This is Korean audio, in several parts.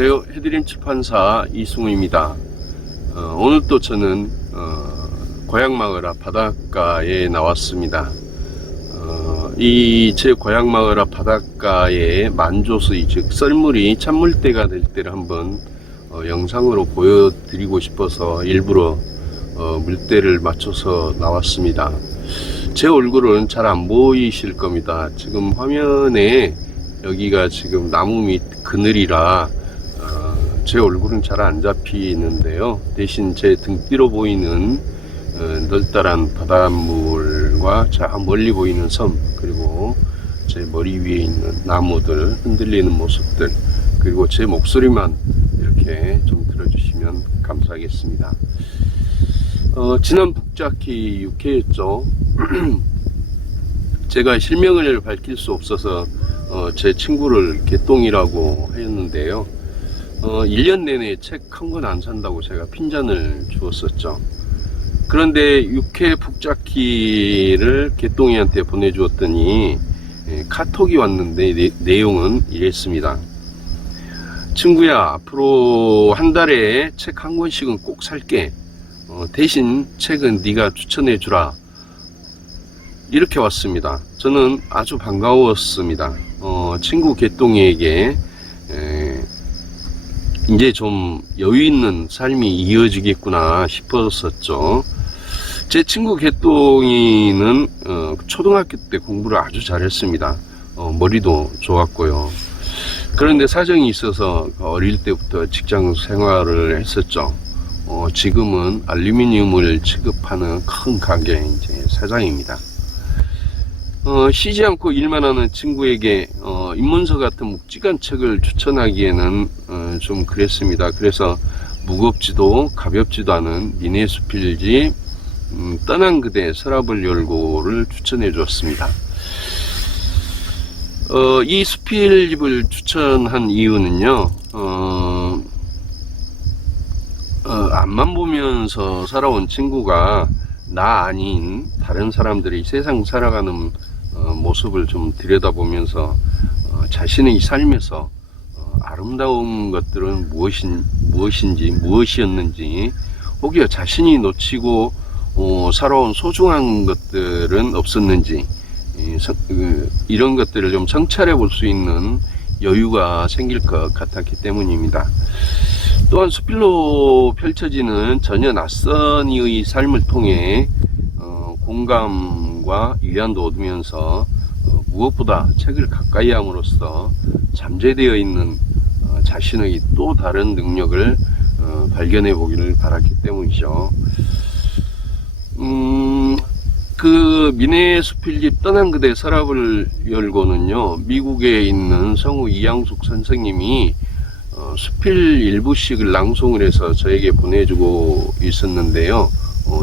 안녕하세요. 해드림 출판사 이승우입니다. 오늘 또 저는 고향마을 앞 바닷가에 나왔습니다. 이 제 고향마을 앞 바닷가에 만조수이 즉 썰물이 찬물대가 될 때를 한번 영상으로 보여드리고 싶어서 일부러 물대를 맞춰서 나왔습니다. 제 얼굴은 잘 안 보이실 겁니다. 지금 화면에 여기가 지금 나무 밑 그늘이라 제 얼굴은 잘 안 잡히는데요. 대신 제 등 뒤로 보이는 널따란 바닷물과 저 멀리 보이는 섬, 그리고 제 머리 위에 있는 나무들 흔들리는 모습들, 그리고 제 목소리만 이렇게 좀 들어주시면 감사하겠습니다. 지난 북잡기 6회였죠. 제가 실명을 밝힐 수 없어서 제 친구를 개똥이라고 하였는데요. 1년 내내 책 한 권 안 산다고 제가 핀잔을 주었었죠. 그런데 6회 북잡기를 개똥이한테 보내주었더니 카톡이 왔는데 내용은 이랬습니다. 친구야, 앞으로 한 달에 책 한 권씩은 꼭 살게. 대신 책은 네가 추천해 주라. 이렇게 왔습니다. 저는 아주 반가웠습니다. 친구 개똥이에게 이제 좀 여유 있는 삶이 이어지겠구나 싶었었죠. 제 친구 개똥이는 초등학교 때 공부를 아주 잘했습니다. 머리도 좋았고요. 그런데 사정이 있어서 어릴 때부터 직장 생활을 했었죠. 지금은 알루미늄을 취급하는 큰 가게 이제 사장입니다. 쉬지 않고 일만 하는 친구에게 입문서 같은 묵직한 책을 추천하기에는 좀 그랬습니다. 그래서 무겁지도 가볍지도 않은 미네수필집 떠난 그대 서랍을 열고를 추천해 주었습니다. 이 수필집을 추천한 이유는요, 앞만 보면서 살아온 친구가 나 아닌 다른 사람들이 세상 살아가는 모습을 좀 들여다보면서 자신의 삶에서 아름다운 것들은 무엇이었는지, 혹여 자신이 놓치고 살아온 소중한 것들은 없었는지, 이런 것들을 좀 성찰해 볼 수 있는 여유가 생길 것 같았기 때문입니다. 또한 수필로 펼쳐지는 전혀 낯선 이의 삶을 통해 공감과 위안도 얻으면서 무엇보다 책을 가까이 함으로써 잠재되어 있는 자신의 또 다른 능력을 발견해 보기를 바랐기 때문이죠. 그 미네수필집 떠난 그대 서랍을 열고는요, 미국에 있는 성우 이양숙 선생님이 수필 일부씩을 낭송을 해서 저에게 보내주고 있었는데요.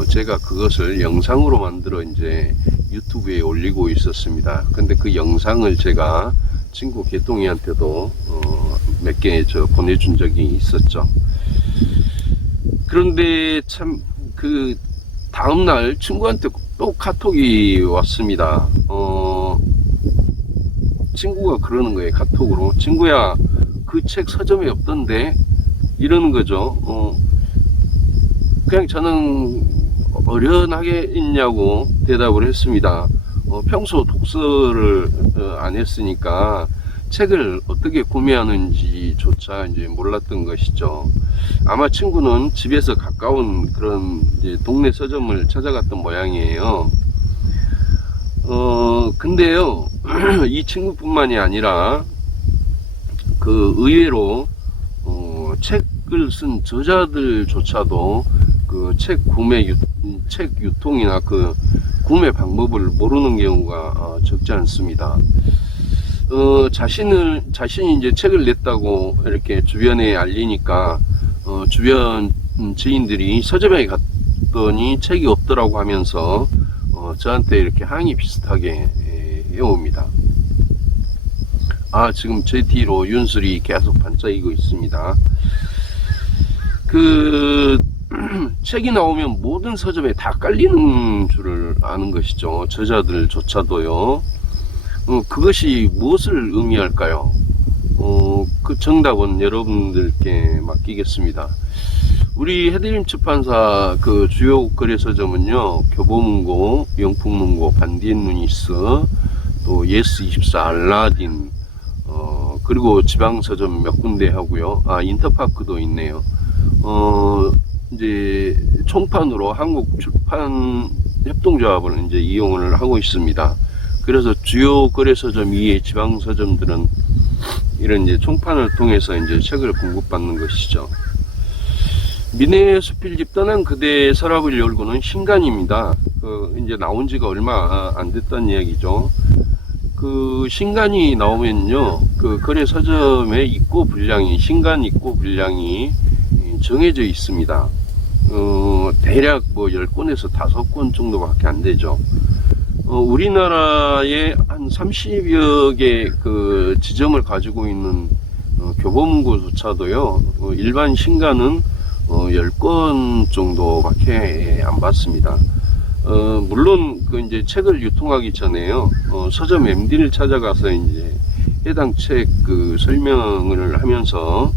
제가 그것을 영상으로 만들어 이제 유튜브에 올리고 있었습니다. 근데 그 영상을 제가 친구 개똥이한테도 몇 개 보내준 적이 있었죠. 그런데 참 그 다음날 친구한테 또 카톡이 왔습니다. 친구가 그러는 거예요. 카톡으로. 친구야, 그 책 서점에 없던데? 이러는 거죠. 그냥 저는 어련하게 있냐고 대답을 했습니다. 평소 독서를 안 했으니까 책을 어떻게 구매하는지조차 이제 몰랐던 것이죠. 아마 친구는 집에서 가까운 그런 이제 동네 서점을 찾아갔던 모양이에요. 근데요, 이 친구뿐만이 아니라 그 의외로 책을 쓴 저자들조차도 그 책 유통이나 그 구매 방법을 모르는 경우가 적지 않습니다. 자신이 이제 책을 냈다고 이렇게 주변에 알리니까 주변 지인들이 서점에 갔더니 책이 없더라고 하면서 저한테 이렇게 항의 비슷하게 해옵니다. 지금 제 뒤로 윤슬이 계속 반짝이고 있습니다. 책이 나오면 모든 서점에 다 깔리는 줄을 아는 것이죠. 저자들조차도요. 그것이 무엇을 의미할까요? 그 정답은 여러분들께 맡기겠습니다. 우리 해드림 출판사 그 주요 거래서점은요, 교보문고, 영풍문고, 반디앤누니스, 또 예스24, 알라딘, 그리고 지방서점 몇 군데 하고요. 인터파크도 있네요. 이제 총판으로 한국출판협동조합을 이제 이용을 하고 있습니다. 그래서 주요 거래서점 이외의 지방서점들은 이런 이제 총판을 통해서 이제 책을 공급받는 것이죠. 민해 수필집 떠난 그대의 서랍을 열고는 신간입니다. 이제 나온 지가 얼마 안 됐다는 이야기죠. 그 신간이 나오면요, 그 거래 서점의 입고 분량이, 신간 입고 분량이 정해져 있습니다. 대략 뭐 10권에서 5권 정도밖에 안 되죠. 우리나라에 한 30여 개 그 지점을 가지고 있는 교보문고조차도요, 일반 신간은 10권 정도밖에 안 받습니다. 물론 그 이제 책을 유통하기 전에요, 서점 MD를 찾아가서 이제 해당 책 그 설명을 하면서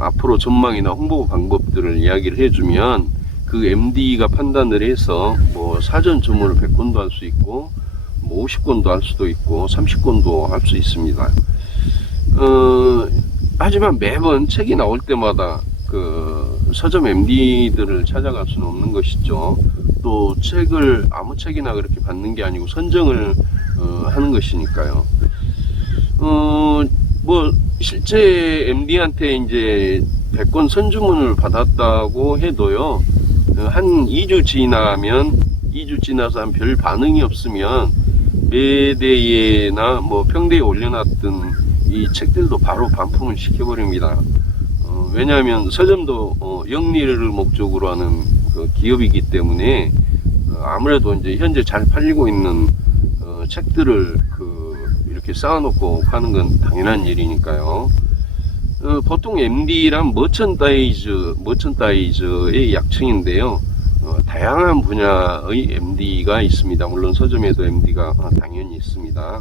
앞으로 전망이나 홍보 방법들을 이야기를 해주면 그 MD가 판단을 해서 뭐 사전 주문을 100권도 할 수 있고 뭐 50권도 할 수도 있고 30권도 할 수 있습니다. 하지만 매번 책이 나올 때마다 그 서점 MD들을 찾아갈 수는 없는 것이죠. 또 책을 아무 책이나 그렇게 받는 게 아니고 선정을 하는 것이니까요. 뭐 실제 MD한테 이제 100권 선주문을 받았다고 해도요, 한 2주 지나서 한 별 반응이 없으면 매대에나 뭐 평대에 올려놨던 이 책들도 바로 반품을 시켜버립니다. 왜냐하면 서점도 영리를 목적으로 하는 그 기업이기 때문에 아무래도 이제 현재 잘 팔리고 있는 책들을 이렇게 쌓아놓고 파는 건 당연한 일이니까요. 보통 MD란 머천다이즈의 약칭인데요. 다양한 분야의 MD가 있습니다. 물론 서점에도 MD가 당연히 있습니다.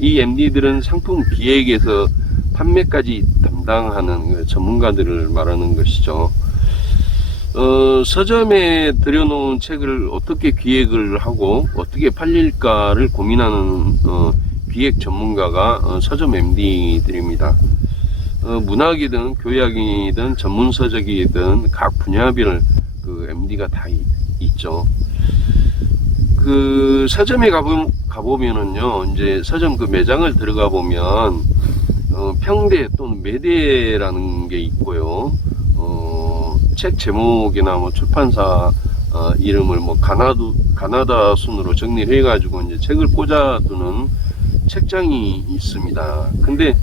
이 MD들은 상품 기획에서 판매까지 담당하는 전문가들을 말하는 것이죠. 서점에 들여놓은 책을 어떻게 기획을 하고 어떻게 팔릴까를 고민하는 기획 전문가가 서점 MD들입니다. 문학이든 교양이든 전문서적이든 각 분야별 그 MD가 다 있죠. 그 서점에 가보면은요, 이제 서점 그 매장을 들어가 보면 평대 또는 매대라는 게 있고요. 책 제목이나 뭐 출판사 이름을 뭐 가나다 순으로 정리를 해가지고 이제 책을 꽂아두는 책장이 있습니다. 근데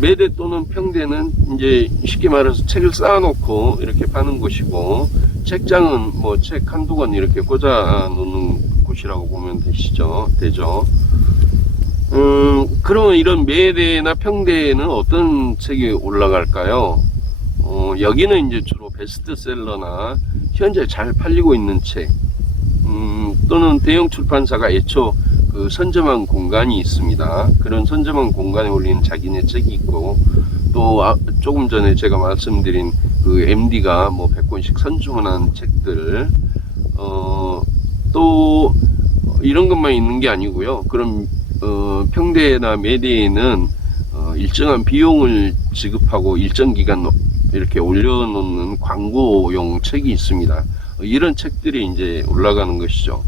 매대 또는 평대는 이제 쉽게 말해서 책을 쌓아놓고 이렇게 파는 곳이고, 책장은 뭐 책 한두 권 이렇게 꽂아 놓는 곳이라고 보면 되죠. 그러면 이런 매대나 평대에는 어떤 책이 올라갈까요? 여기는 이제 주로 베스트셀러나 현재 잘 팔리고 있는 책, 또는 대형 출판사가 애초 그 선점한 공간이 있습니다. 그런 선점한 공간에 올리는 자기네 책이 있고, 또 조금 전에 제가 말씀드린 그 MD가 뭐 100권씩 선주문한 책들, 또 이런 것만 있는 게 아니고요. 그럼 평대나 매대에는 일정한 비용을 지급하고 일정 기간 이렇게 올려놓는 광고용 책이 있습니다. 이런 책들이 이제 올라가는 것이죠.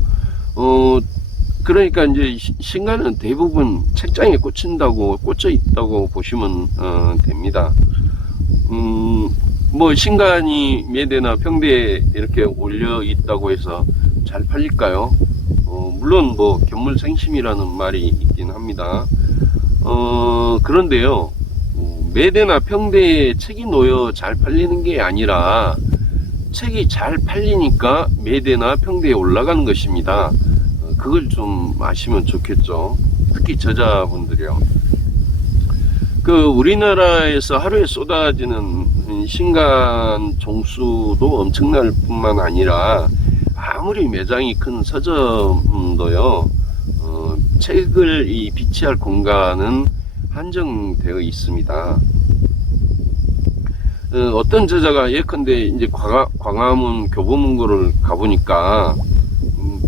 그러니까 이제 신간은 대부분 책장에 꽂혀 있다고 보시면 됩니다. 뭐 신간이 매대나 평대에 이렇게 올려 있다고 해서 잘 팔릴까요? 물론 뭐 견물생심이라는 말이 있긴 합니다. 그런데요, 매대나 평대에 책이 놓여 잘 팔리는 게 아니라 책이 잘 팔리니까 매대나 평대에 올라가는 것입니다. 그걸 좀 아시면 좋겠죠. 특히 저자분들이요. 우리나라에서 하루에 쏟아지는 신간 종수도 엄청날 뿐만 아니라 아무리 매장이 큰 서점도요, 책을 비치할 공간은 한정되어 있습니다. 어떤 저자가 예컨대 이제 광화문 교보문고를 가보니까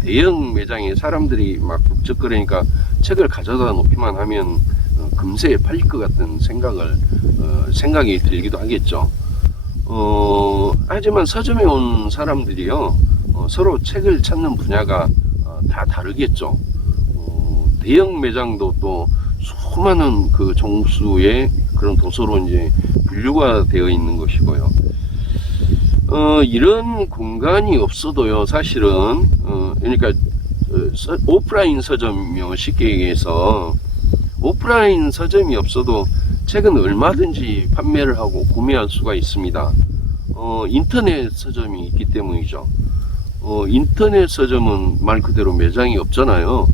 대형 매장에 사람들이 막 북적거리니까 책을 가져다 놓기만 하면 금세 팔릴 것 같은 생각이 들기도 하겠죠. 하지만 서점에 온 사람들이요, 서로 책을 찾는 분야가 다 다르겠죠. 대형 매장도 또 수많은 그 종수의 그런 도서로 이제 분류가 되어 있는 것이고요. 이런 공간이 없어도요, 사실은, 그러니까, 오프라인 서점이요, 쉽게 얘기해서, 오프라인 서점이 없어도 책은 얼마든지 판매를 하고 구매할 수가 있습니다. 인터넷 서점이 있기 때문이죠. 인터넷 서점은 말 그대로 매장이 없잖아요.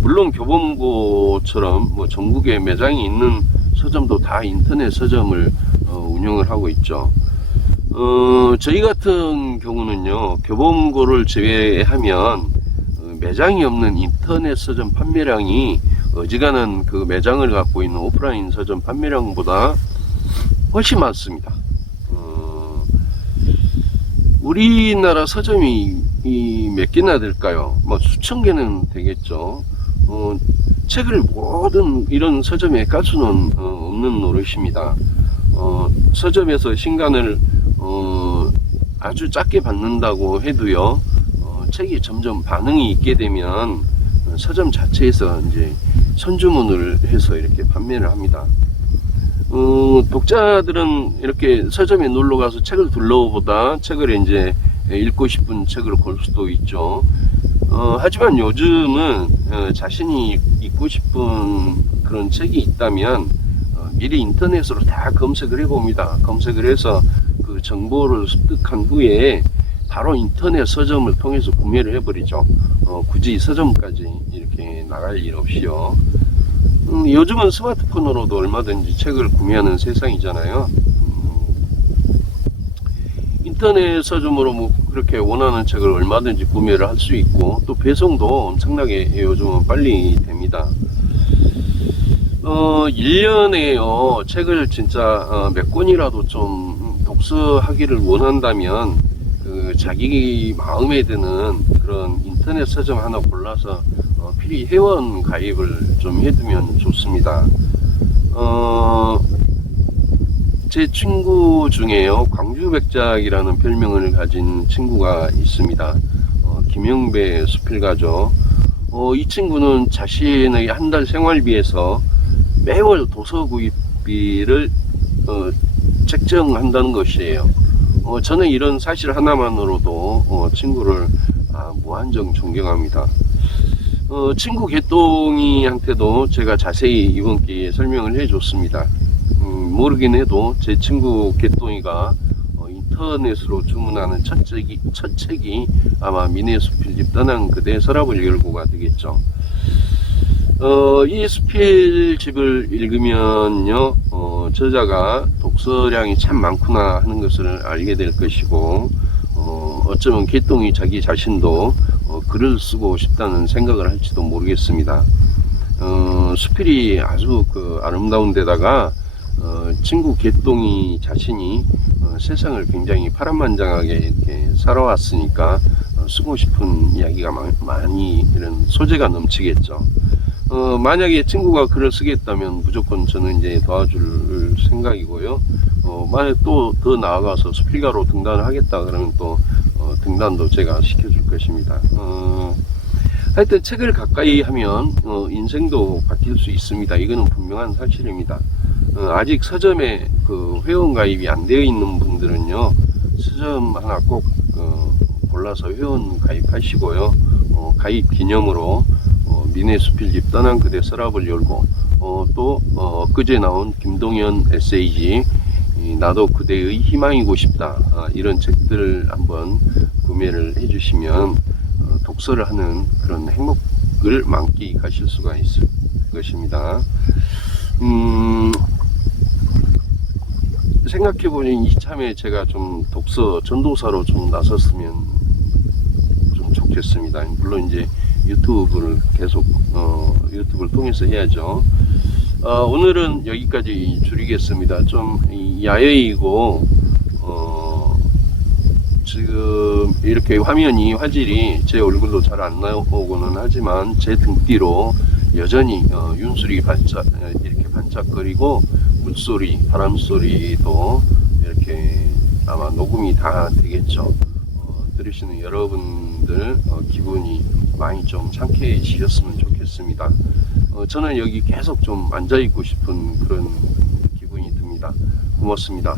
물론 교보문고처럼 뭐 전국에 매장이 있는 서점도 다 인터넷 서점을 운영을 하고 있죠. 저희 같은 경우는요, 교보문고를 제외하면 매장이 없는 인터넷 서점 판매량이 어지간한 그 매장을 갖고 있는 오프라인 서점 판매량보다 훨씬 많습니다. 우리나라 서점이 몇 개나 될까요? 뭐 수천 개는 되겠죠. 책을 모든 이런 서점에 깔 수는 없는 노릇입니다. 서점에서 신간을 아주 작게 받는다고 해도요, 책이 점점 반응이 있게 되면 서점 자체에서 이제 선주문을 해서 이렇게 판매를 합니다. 독자들은 이렇게 서점에 놀러 가서 책을 둘러보다 책을 이제 읽고 싶은 책을 골 수도 있죠. 하지만 요즘은 자신이 읽고 싶은 그런 책이 있다면 미리 인터넷으로 다 검색을 해봅니다. 검색을 해서 그 정보를 습득한 후에 바로 인터넷 서점을 통해서 구매를 해버리죠. 굳이 서점까지 이렇게 나갈 일 없이요. 요즘은 스마트폰으로도 얼마든지 책을 구매하는 세상이잖아요. 인터넷 서점으로 뭐 그렇게 원하는 책을 얼마든지 구매를 할 수 있고, 또 배송도 엄청나게 요즘은 빨리 됩니다. 1년에요, 책을 진짜 몇 권이라도 좀 독서하기를 원한다면 자기 마음에 드는 그런 인터넷 서점 하나 골라서 필히 회원 가입을 좀 해두면 좋습니다. 제 친구 중에요, 광주백작이라는 별명을 가진 친구가 있습니다. 김영배 수필가죠. 이 친구는 자신의 한 달 생활비에서 매월 도서 구입비를 책정한다는 것이에요. 저는 이런 사실 하나만으로도 친구를 무한정 존경합니다. 친구 개똥이한테도 제가 자세히 이번 기회에 설명을 해줬습니다. 모르긴 해도 제 친구 개똥이가 인터넷으로 주문하는 첫 책이 아마 민해수필집 떠난 그대 서랍을 열고가 되겠죠. 이 수필집을 읽으면요, 저자가 독서량이 참 많구나 하는 것을 알게 될 것이고, 어쩌면 개똥이 자기 자신도 글을 쓰고 싶다는 생각을 할지도 모르겠습니다. 수필이 아주 아름다운 데다가 친구 개똥이 자신이 세상을 굉장히 파란만장하게 이렇게 살아왔으니까 쓰고 싶은 이야기가 많이 이런 소재가 넘치겠죠. 만약에 친구가 글을 쓰겠다면 무조건 저는 이제 도와줄 생각이고요. 만약 또 더 나아가서 수필가로 등단을 하겠다 그러면 또 등단도 제가 시켜줄 것입니다. 하여튼 책을 가까이 하면 인생도 바뀔 수 있습니다. 이거는 분명한 사실입니다. 아직 서점에 회원 가입이 안 되어 있는 분들은요, 서점 하나 꼭 골라서 회원 가입하시고요, 가입 기념으로 민해수필집 떠난 그대 서랍을 열고, 또 엊그제 나온 김동현 에세이집 나도 그대의 희망이고 싶다, 이런 책들을 한번 구매를 해주시면 독서를 하는 그런 행복을 만끽하실 수가 있을 것입니다. 생각해보니 이참에 제가 좀 독서 전도사로 좀 나섰으면 좀 좋겠습니다. 물론 이제 유튜브를 계속 유튜브를 통해서 해야죠. 오늘은 여기까지 줄이겠습니다. 좀 야외이고 지금 이렇게 화질이 제 얼굴도 잘 안 나오고는 하지만 제 등뒤로 여전히 윤술이 이렇게 반짝거리고 물소리, 바람소리도 이렇게 아마 녹음이 다 되겠죠. 들으시는 여러분들 기분이 많이 좀 상쾌해지셨으면 좋겠습니다. 저는 여기 계속 좀 앉아 있고 싶은 그런 기분이 듭니다. 고맙습니다.